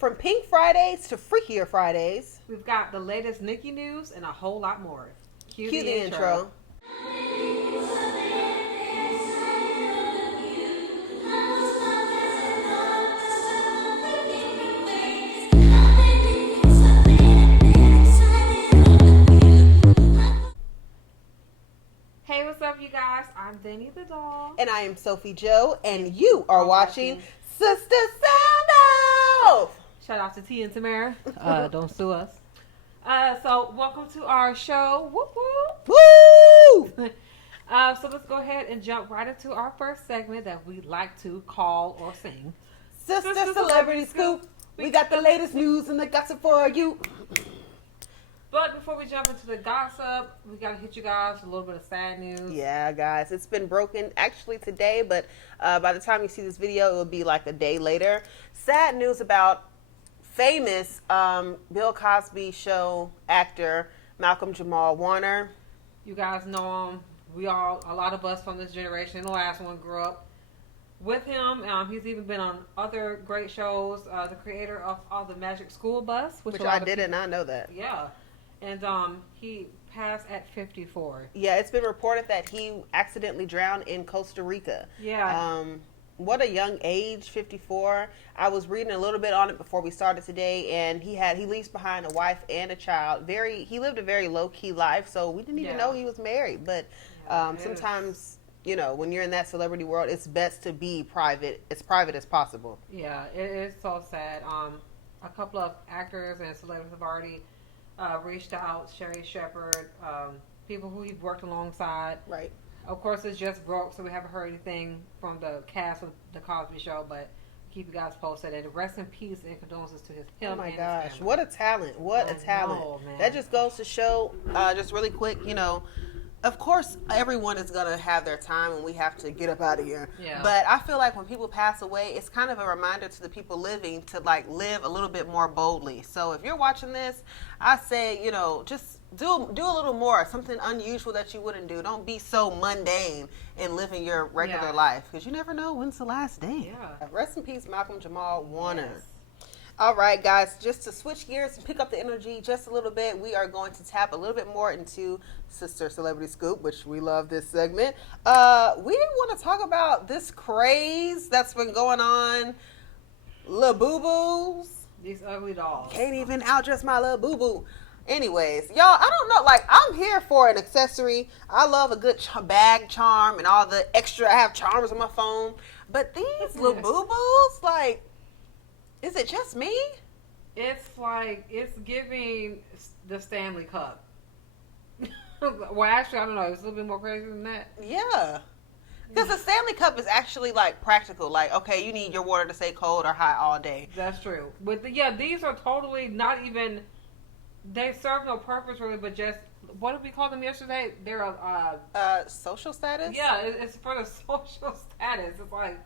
From Pink Fridays to Freakier Fridays, we've got the latest Nicki news and a whole lot more. Cue the intro. Hey, what's up, you guys? I'm DannietheDoll. And I am Sophie Jo, and you are watching Sister Soundoff. Shout out to T and Tamara. Don't sue us. So welcome to our show. Whoop whoop. Woo! So let's go ahead and jump right into our first segment that we like to call or sing. Sister Celebrity Scoop. We got the latest news and the gossip for you. But before we jump into the gossip, we got to hit you guys with a little bit of sad news. Yeah, guys, it's been broken actually today, but by the time you see this video, it will be like a day later. Sad news about famous Bill Cosby show actor Malcolm Jamal Warner. You guys know him. A lot of us from this generation, the last one, grew up with him. He's even been on other great shows. The creator of the Magic School Bus, Which I did not know that. Yeah. And he passed at 54. Yeah, it's been reported that he accidentally drowned in Costa Rica. Yeah. What a young age, 54. I was reading a little bit on it before we started today, and he leaves behind a wife and a child. He lived a very low-key life, so we didn't even know he was married. But sometimes, you know, when you're in that celebrity world, it's best to be private, as private as possible. Yeah, it is so sad. A couple of actors and celebrities have already reached out. Sherry Shepherd, people who he's worked alongside. Right. Of course, it's just broke, so we haven't heard anything from the cast of the Cosby Show, but keep you guys posted. And rest in peace and condolences to him. Oh my and gosh, his family. what a talent! What a talent! Man. That just goes to show, just really quick, you know. Of course, everyone is going to have their time and we have to get up out of here. Yeah. But I feel like when people pass away, it's kind of a reminder to the people living to like live a little bit more boldly. So if you're watching this, I say, you know, just do a little more, something unusual that you wouldn't do. Don't be so mundane in living your regular life, because you never know when's the last day. Yeah. Rest in peace, Malcolm Jamal Warner. Yes. All right, guys, just to switch gears and pick up the energy just a little bit, we are going to tap a little bit more into Sister Celebrity Scoop, which we love this segment. We want to talk about this craze that's been going on. Lil boo-boos. These ugly dolls. Can't even outdress my little boo-boo. Anyways, y'all, I don't know, like, I'm here for an accessory. I love a good bag charm and all the extra, I have charms on my phone. But these little boo-boos, like, is it just me? It's like, it's giving the Stanley Cup. Well, actually, I don't know. It's a little bit more crazy than that. Yeah. Because the Stanley Cup is actually, like, practical. Like, okay, you need your water to stay cold or hot all day. That's true. But, these are totally not even, they serve no purpose, really, but just, what did we call them yesterday? They're social status? Yeah, it's for the social status. It's like,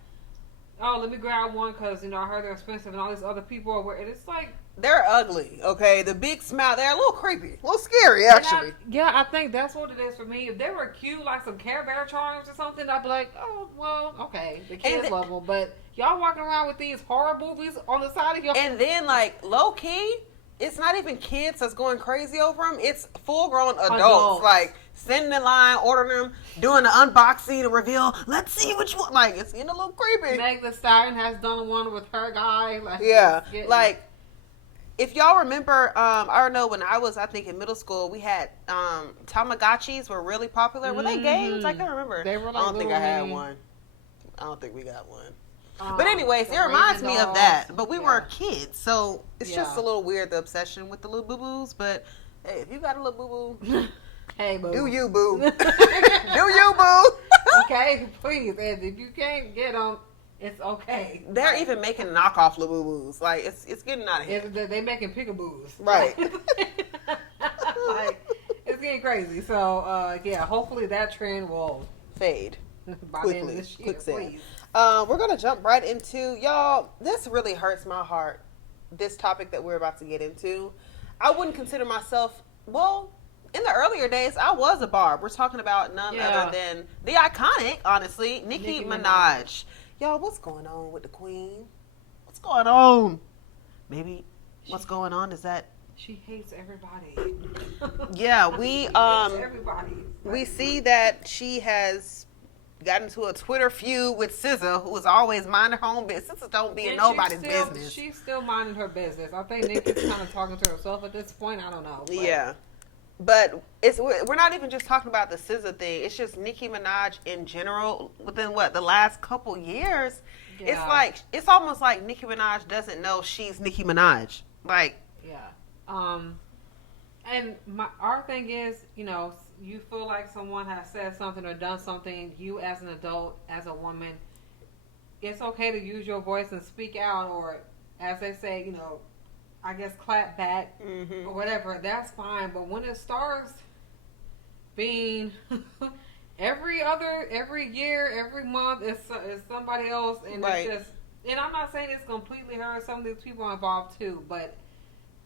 oh, let me grab one because, you know, I heard they're expensive and all these other people are wearing it. It's like... They're ugly, okay? The big smile, they're a little creepy. A little scary, actually. I think that's what it is for me. If they were cute, like some Care Bear charms or something, I'd be like, oh, well, okay. The kids love them. But y'all walking around with these horror movies on the side of your... And then, like, low-key, it's not even kids that's going crazy over them. It's full-grown adults. Like, sitting in line, ordering them, doing the unboxing and reveal. Let's see which one. Like, it's getting a little creepy. Meg Thee Stallion has done one with her guy. Like, yeah. Like, if y'all remember, I don't know, when I was, I think, in middle school, we had Tamagotchis were really popular. Were they games? I can't remember. They were like I don't think I had one. I don't think we got one. But anyways, it the reminds me of that. But we were Yeah. kids, so it's just a little weird, the obsession with the little boo-boos. But, hey, if you got a little boo-boo, hey, boo. do you, boo. Do you, boo. Okay, please. And if you can't get them, it's okay. They're even making knockoff little boo-boos. Like, it's getting out of here. They making pick-a-boos. Right. Like, it's getting crazy. So, hopefully that trend will fade by the end of this year, please. We're going to jump right into, y'all, this really hurts my heart, this topic that we're about to get into. I wouldn't consider myself, well, in the earlier days, I was a barb. We're talking about none other than the iconic, honestly, Nicki Minaj. Y'all, what's going on with the queen? What's going on? maybe what's going on is that she hates everybody. Yeah, She hates everybody. we see that she has got into a Twitter feud with SZA, who is always minding her own business. SZA don't be in nobody's business. She's still minding her business. I think Nicki's kind of talking to herself at this point. I don't know. But. Yeah. But we're not even just talking about the SZA thing. It's just Nicki Minaj in general. Within the last couple years, it's almost like Nicki Minaj doesn't know she's Nicki Minaj. Like, yeah. And our thing is, you feel like someone has said something or done something. You as an adult, as a woman, it's okay to use your voice and speak out, or as they say, I guess clap back or whatever. That's fine. But when it starts being every year, every month, it's somebody else, and it's just. And I'm not saying it's completely her. Some of these people are involved too, but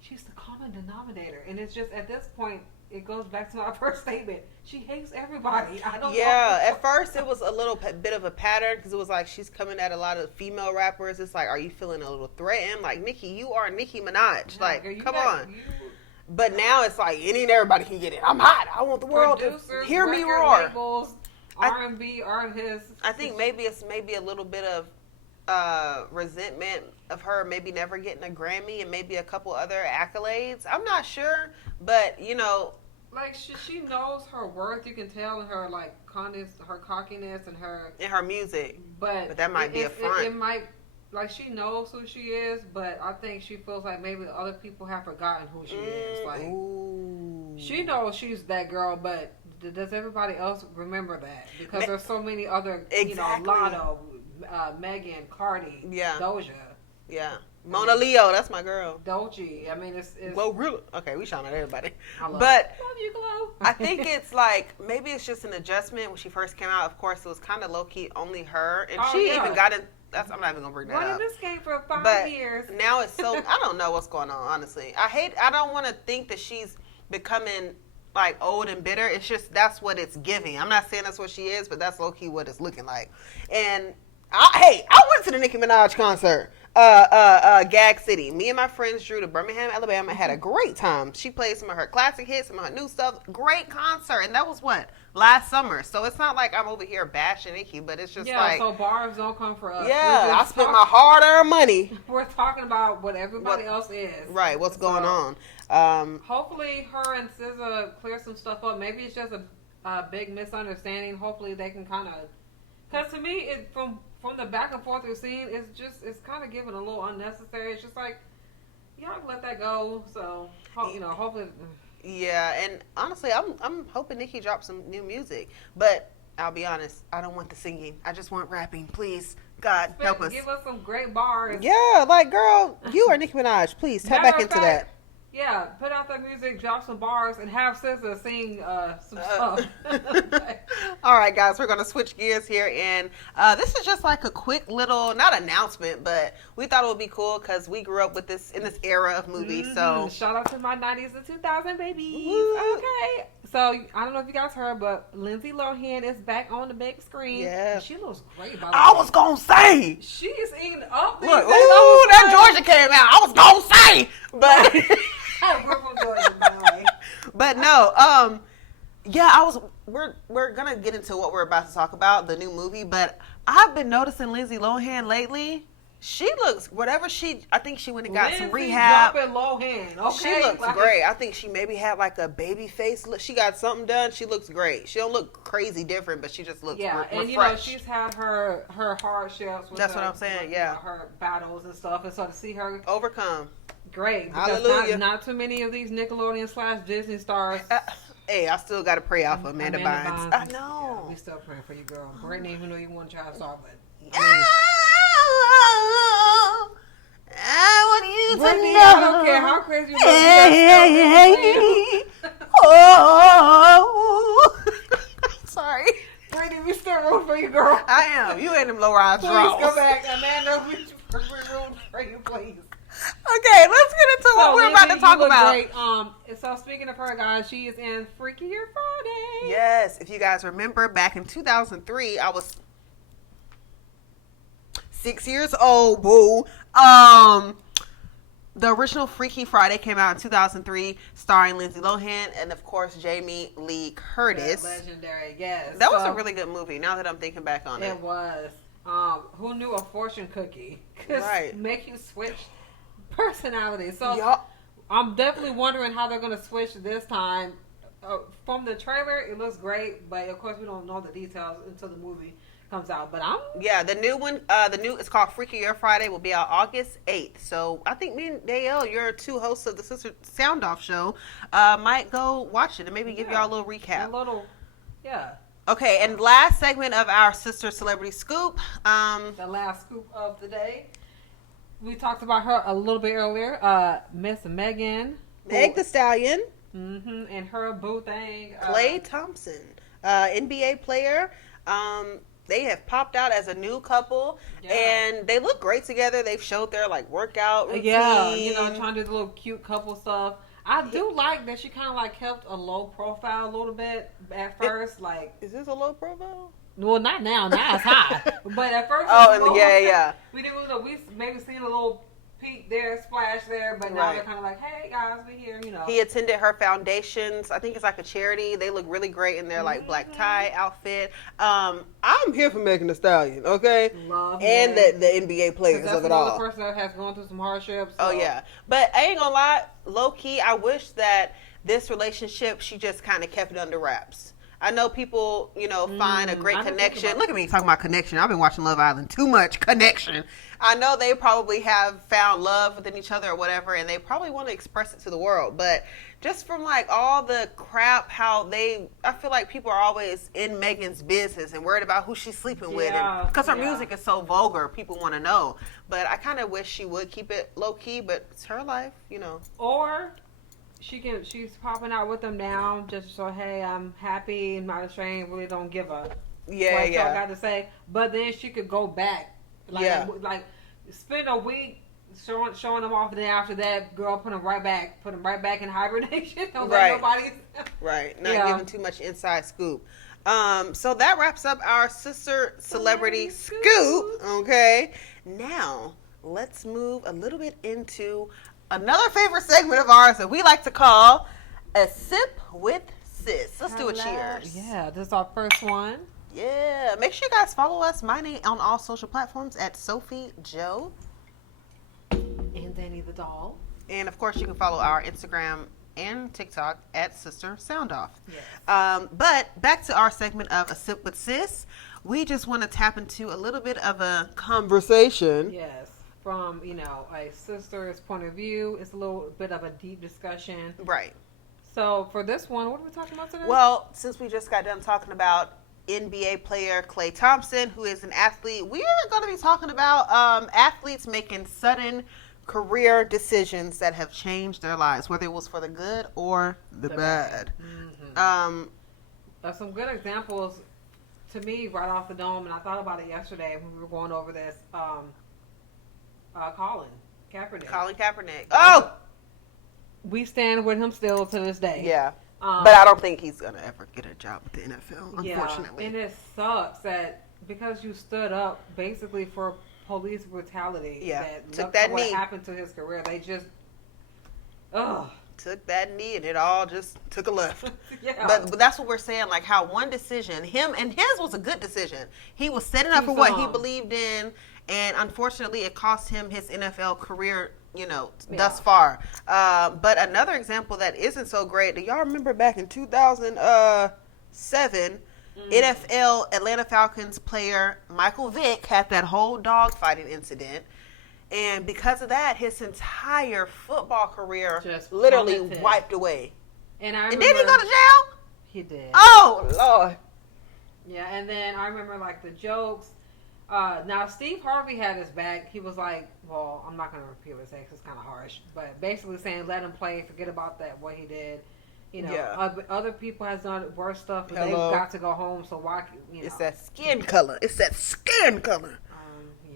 she's the common denominator. And it's just, at this point, it goes back to my first statement. She hates everybody. I don't know. Yeah, at first it was a little bit of a pattern, because it was like she's coming at a lot of female rappers. It's like, are you feeling a little threatened? Like, Nicki, you are Nicki Minaj. Yeah, like, girl, come on. But now it's like, any and everybody can get it. I'm hot. I want the world to hear me roar. Labels, R&B artists. I think maybe it's a little bit of resentment of her maybe never getting a Grammy and maybe a couple other accolades. I'm not sure, but like she knows her worth. You can tell in her her cockiness and her music. But that might be a front. It might, like, she knows who she is, but I think she feels like maybe other people have forgotten who she is. Like, she knows she's that girl, but does everybody else remember that? Because there's so many other, Lotto, Megan, Cardi, Doja. Yeah. Mona Leo, that's my girl. Dolce. I mean, it's well, really. Okay, we shouting at everybody. Love you, Glow. I think it's like, maybe it's just an adjustment. When she first came out, of course, it was kind of low-key only her. And she even got in. I'm not even going to bring that up. What in this game for 5 years? Now it's so, I don't know what's going on, honestly. I don't want to think that she's becoming like old and bitter. It's just, that's what it's giving. I'm not saying that's what she is, but that's low-key what it's looking like. And I went to the Nicki Minaj concert. Gag City. Me and my friends drew to Birmingham, Alabama. Had a great time. She played some of her classic hits, some of her new stuff. Great concert. And that was last summer. So it's not like I'm over here bashing Nicki, but it's just so bars don't come for us. Yeah, I spent my hard-earned money. We're talking about what everybody else is. Right, what's going on. Hopefully her and SZA clear some stuff up. Maybe it's just a big misunderstanding. Hopefully they can kind of... Because to me, from the back and forth we've seen, it's kind of given a little unnecessary. It's just like, y'all can let that go. So, hopefully. Yeah, and honestly, I'm hoping Nicki drops some new music. But I'll be honest, I don't want the singing. I just want rapping. Please, God, help us. Give us some great bars. Yeah, like, girl, you are Nicki Minaj. Please, tap back into that. Yeah, put out that music, drop some bars, and have SZA sing some stuff. All right, guys, we're going to switch gears here. And this is just like a quick little, not announcement, but we thought it would be cool because we grew up with this in this era of movies. So shout out to my 90s and 2000 babies. Woo. Okay. So I don't know if you guys heard, but Lindsay Lohan is back on the big screen. Yeah. She looks great, by the way. I was going to say. She is eating up. Look, that Georgia came out. I was going to say. But... We're from Georgia, by the way. But no, we're gonna get into what we're about to talk about, the new movie, but I've been noticing Lindsay Lohan lately. She looks, I think she went and got some rehab. Dropping Lohan, okay? She looks great. I think she maybe had like a baby face look. She got something done. She looks great. She don't look crazy different, but she just looks and she's had her hardships. That's what I'm saying, her battles and stuff, and so to see her overcome. Great. Because hallelujah. Not too many of these Nickelodeon / Disney stars. Hey, I still got to pray out for Amanda Bynes. I know. Yeah, we still praying for you, girl. Brittany, even though you want to try to solve it. I want you to Brittany, know. I don't care how crazy you are. Sorry. Brittany, we still rooting for you, girl. I am. You ain't them low-rise draws. Please go back. Amanda, we're rooting for you, please. Okay, let's get into what we're about to talk about. Great. So speaking of her, guys, she is in Freakier Friday. Yes, if you guys remember, back in 2003, I was 6 years old, boo. The original Freaky Friday came out in 2003, starring Lindsay Lohan and, of course, Jamie Lee Curtis. Yeah, legendary, yes. That was a really good movie, now that I'm thinking back on it. It was. Who knew a fortune cookie could make you switch personalities? So I'm definitely wondering how they're going to switch this time. From the trailer, it looks great, but of course we don't know the details until the movie comes out. But the new one, it's called Freakier Friday, will be out August 8th. So I think me and Dale, you're two hosts of the Sister Sound Off show, might go watch it and maybe give y'all a little recap. Okay, and last segment of our Sister Celebrity Scoop. The last scoop of the day. We talked about her a little bit earlier. Miss Meg Thee Stallion. And her boo thing. Klay Thompson, NBA player. They have popped out as a new couple, and they look great together. They've showed their workout routine. Yeah, trying to do the little cute couple stuff. I do like that she kind of kept a low profile a little bit at first. Is this a low profile? Well, not now. Now it's high. But at first, we didn't. We maybe seen a little peek there, splash there, but now they're kind of hey guys, we here. He attended her foundations. I think it's a charity. They look really great in their black tie outfit. I'm here for Megan Thee Stallion, okay? Love and the NBA players of it all. That's another person that has gone through some hardships. So. Oh yeah, but I ain't gonna lie, low key, I wish that this relationship she just kind of kept it under wraps. I know people, find a great connection. Look at me talking about connection. I've been watching Love Island too much. Connection. I know they probably have found love within each other or whatever, and they probably want to express it to the world. But just from all the crap, I feel like people are always in Megan's business and worried about who she's sleeping with. Because her music is so vulgar, people want to know. But I kind of wish she would keep it low key, but it's her life, Or she's popping out with them now just so hey, I'm happy, I'm not ashamed, really don't give a what y'all got to say. But then she could go back, spend a week showing them off. The day after that, girl, put them right back in hibernation. Don't let nobody. Not giving too much inside scoop. So that wraps up our Sister Celebrity Scoop. Okay, now let's move a little bit into another favorite segment of ours that we like to call A Sip with Sis. Let's do a cheers. Yeah, this is our first one. Yeah, make sure you guys follow us. My name on all social platforms at Sophie Jo and DannietheDoll. And of course, you can follow our Instagram and TikTok at Sister Soundoff. Yes. But back to our segment of A Sip with Sis. We just want to tap into a little bit of a conversation. Yes. From, a sister's point of view. It's a little bit of a deep discussion. Right. So, for this one, what are we talking about today? Well, since we just got done talking about NBA player Klay Thompson, who is an athlete, we are going to be talking about athletes making sudden career decisions that have changed their lives, whether it was for the good or the bad. Some good examples to me right off the dome, and I thought about it yesterday when we were going over this. Colin Kaepernick. Oh! We stand with him still to this day. Yeah. But I don't think he's going to ever get a job with the NFL, unfortunately. And it sucks that because you stood up basically for police brutality. That took that knee. What happened to his career. They just, took that knee and it all just took a left. But that's what we're saying, how one decision, his was a good decision. He was setting up for what he believed in. And unfortunately, it cost him his NFL career, thus far. But another example that isn't so great, do y'all remember back in 2007, NFL Atlanta Falcons player Michael Vick had that whole dog fighting incident. And because of that, his entire football career just literally wiped away. And did he go to jail? He did. Oh, Lord. Yeah, and then I remember, the jokes. Now, Steve Harvey had his back. He was well, I'm not going to repeat what he said because it's kind of harsh. But basically saying, let him play. Forget about that, what he did. Other people has done worse stuff, but they've got to go home. So why, It's that skin color.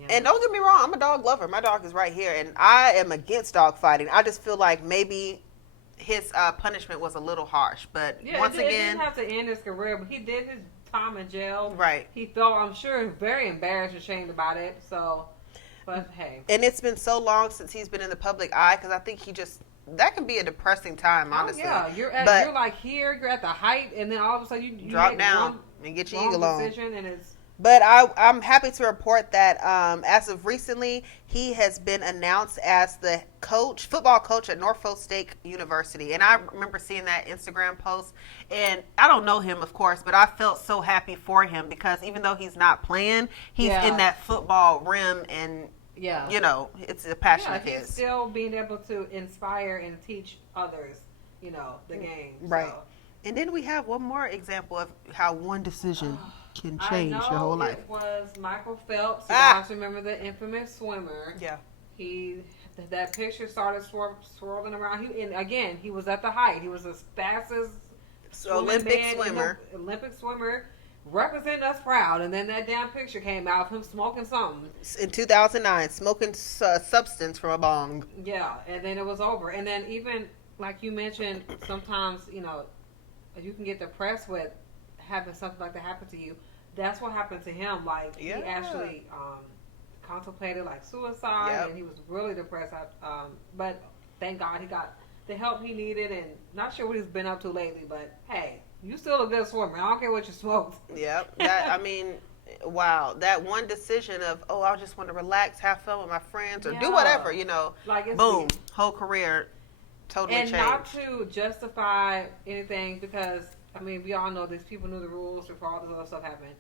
And don't get me wrong, I'm a dog lover. My dog is right here. And I am against dog fighting. I just feel like maybe his punishment was a little harsh. But once again, it didn't have to end his career, but he did his time in jail. Right. He felt, I'm sure, very embarrassed and ashamed about it. So, But hey. And it's been so long since he's been in the public eye because I think that can be a depressing time, honestly. Yeah, you're like here, you're at the height, and then all of a sudden you drop down and get your eagle on. And it's. But I'm happy to report that as of recently, he has been announced as the football coach at Norfolk State University. And I remember seeing that Instagram post. And I don't know him, of course, but I felt so happy for him because even though he's not playing, he's in that football rim and, you know, it's a passion of his. He's still being able to inspire and teach others, you know, the game. Right. So. And then we have one more example of how one decision can change your whole life. It was Michael Phelps. You guys remember the infamous swimmer? Yeah. That picture started swirling around. He was at the height. He was as fast as Olympic swimmer. Olympic swimmer. Represent us proud. And then that damn picture came out of him smoking something. In 2009, smoking substance from a bong. Yeah, and then it was over. And then even, like you mentioned, sometimes, you know, you can get depressed with having something like that happen to you. That's what happened to him. Like, he actually contemplated, like, suicide, and he was really depressed. But thank God he got the help he needed, and not sure what he's been up to lately, but hey, you still a good swimmer. I don't care what you smoked. Yep. I mean, wow. That one decision of, I just want to relax, have fun with my friends, or do whatever, you know. Like, boom, whole career totally changed. And not to justify anything because, I mean, we all know these people knew the rules before all this other stuff happened.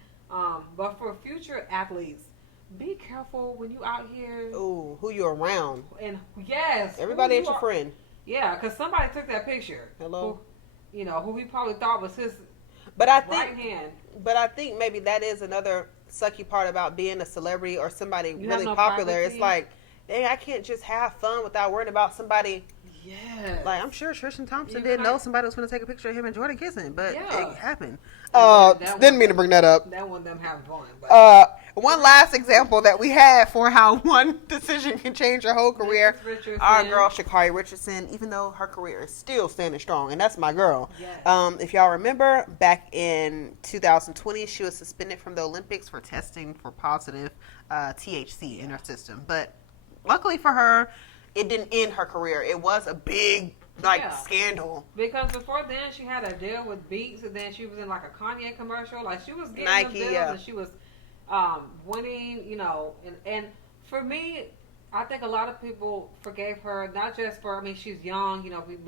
But for future athletes, be careful when you out here. Ooh, who you're around. And yes. Everybody ain't your friend. Yeah, because somebody took that picture. Hello? Who he probably thought was his right hand. But I think maybe that is another sucky part about being a celebrity or somebody really popular. Privacy. It's like, dang, I can't just have fun without worrying about somebody. Yes. Like, I'm sure Tristan Thompson didn't know somebody was going to take a picture of him and Jordan kissing, but it happened. Didn't mean to bring that up. That one them having fun. But. One last example that we had for how one decision can change your whole career. Our girl, Sha'Carri Richardson, even though her career is still standing strong, and that's my girl. Yes. If y'all remember, back in 2020, she was suspended from the Olympics for testing for positive THC in her system. But luckily for her, it didn't end her career. It was a big scandal. Because before then, she had a deal with Beats, and then she was in like a Kanye commercial. Like, she was getting Nike, them deals, and she was winning, you know. And for me, I think a lot of people forgave her, not just for, I mean, she's young, you know, you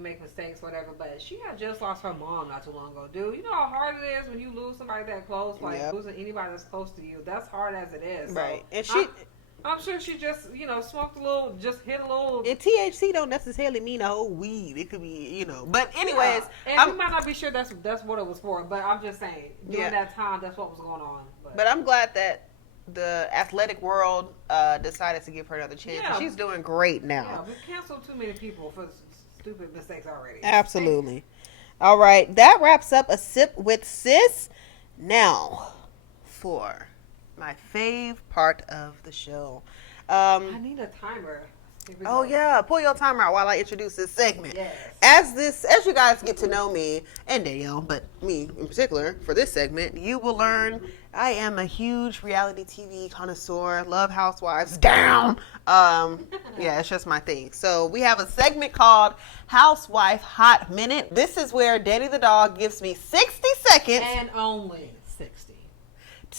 make mistakes, whatever, but she had just lost her mom not too long ago. Dude, you know how hard it is when you lose somebody that close, like losing anybody that's close to you. That's hard as it is. Right. So And I'm sure she just, you know, smoked a little, just hit a little. And THC don't necessarily mean a whole weed. It could be, you know. But anyways. And you might not be sure that's what it was for, but I'm just saying, during that time, that's what was going on. But I'm glad that the athletic world decided to give her another chance. Yeah. She's doing great now. Yeah, we've canceled too many people for stupid mistakes already. Absolutely. All right. That wraps up A Sip with Sis. Now, for my fave part of the show. I need a timer. Oh yeah, pull your timer out while I introduce this segment. Yes. As you guys get to know me and Danielle, but me in particular for this segment, you will learn I am a huge reality TV connoisseur. Love Housewives down. Yeah, it's just my thing. So we have a segment called Housewife Hot Minute. This is where DannietheDoll gives me 60 seconds and only 60.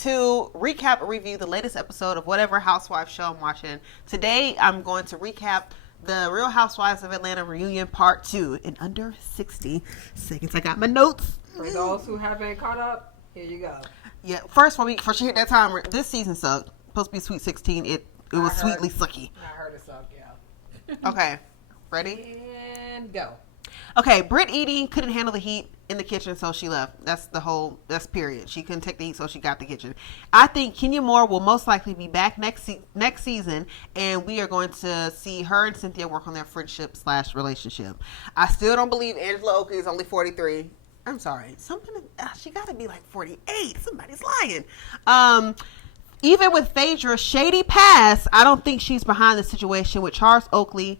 To recap or review the latest episode of whatever Housewives show I'm watching. Today, I'm going to recap the Real Housewives of Atlanta reunion part 2 in under 60 seconds. I got my notes. For those who haven't caught up, here you go. Yeah, first, before she hit that timer, this season sucked. Supposed to be Sweet 16. It was sweetly sucky. I heard it suck, yeah. Okay, ready? And go. Okay, Britt Edie couldn't handle the heat in the kitchen, so she left. That's period. She couldn't take the heat, so she got the kitchen. I think Kenya Moore will most likely be back next season, and we are going to see her and Cynthia work on their friendship/relationship. I still don't believe Angela Oakley is only 43. I'm sorry. She got to be like 48. Somebody's lying. Even with Phaedra's shady past, I don't think she's behind the situation with Charles Oakley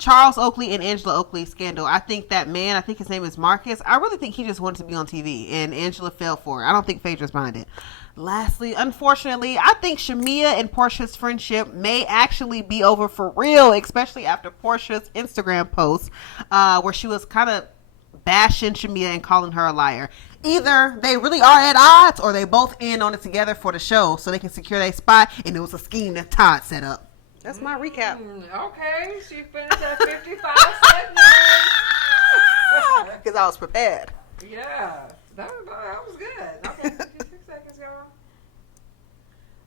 Charles Oakley and Angela Oakley scandal. I think that man, I think his name is Marcus. I really think he just wanted to be on TV, and Angela fell for it. I don't think Phaedra's behind it. Lastly, unfortunately, I think Shamia and Portia's friendship may actually be over for real, especially after Portia's Instagram post, where she was kind of bashing Shamia and calling her a liar. Either they really are at odds, or they both in on it together for the show so they can secure their spot, and it was a scheme that Todd set up. That's my recap. Okay, she finished at 55 seconds. Because I was prepared. Yeah, that was good. Okay, 56 seconds, y'all.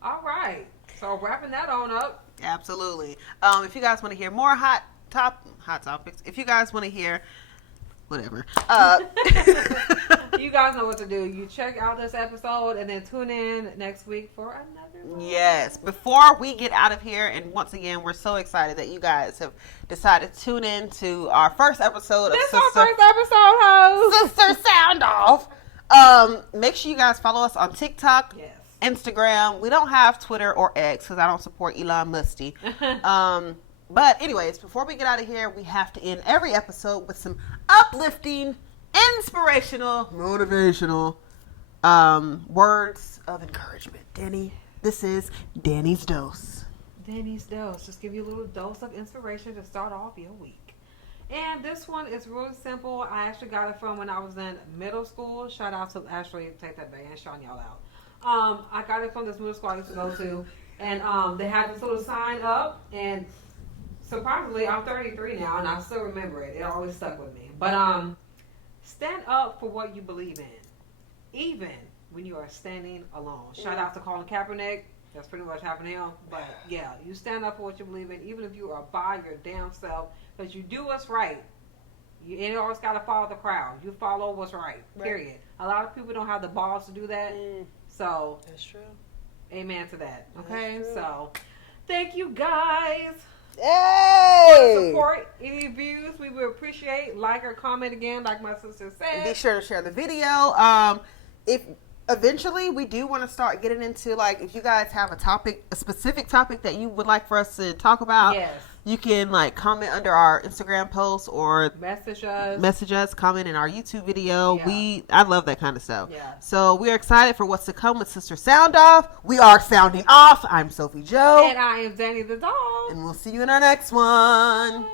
All right, so wrapping that on up. Absolutely. If you guys want to hear more hot topics, if you guys want to hear whatever, you guys know what to do. You check out this episode and then tune in next week for another one. Yes. Before we get out of here, and once again, we're so excited that you guys have decided to tune in to our first episode of This our first episode, host. Sister Sound Off. Make sure you guys follow us on TikTok, Yes. Instagram. We don't have Twitter or X because I don't support Elon Musty. But anyways, before we get out of here, we have to end every episode with some uplifting, inspirational, motivational words of encouragement. Danny, this is Danny's Dose. Danny's Dose. Just give you a little dose of inspiration to start off your week. And this one is really simple. I actually got it from when I was in middle school. Shout out to, actually, take that back and shouting y'all out. I got it from this middle school I used to go to. And they had this little sign up, and surprisingly, I'm 33 now, and I still remember it. It always stuck with me. But stand up for what you believe in, even when you are standing alone. Shout out to Colin Kaepernick. That's pretty much happening now. But yeah, you stand up for what you believe in, even if you are by your damn self, because you do what's right. You ain't always got to follow the crowd. You follow what's right, period. A lot of people don't have the balls to do that. So that's true. Amen to that. Okay, so thank you guys. Hey! Support any views we would appreciate. Like or comment again, like my sister said. And be sure to share the video. If eventually we do want to start getting into, like, if you guys have a specific topic that you would like for us to talk about, yes, you can like comment under our Instagram post or message us, comment in our YouTube video. Yeah. I love that kind of stuff. Yeah. So we're excited for what's to come with Sister Sound Off. We are sounding off. I'm Sophie Jo. And I am DannietheDoll. And we'll see you in our next one.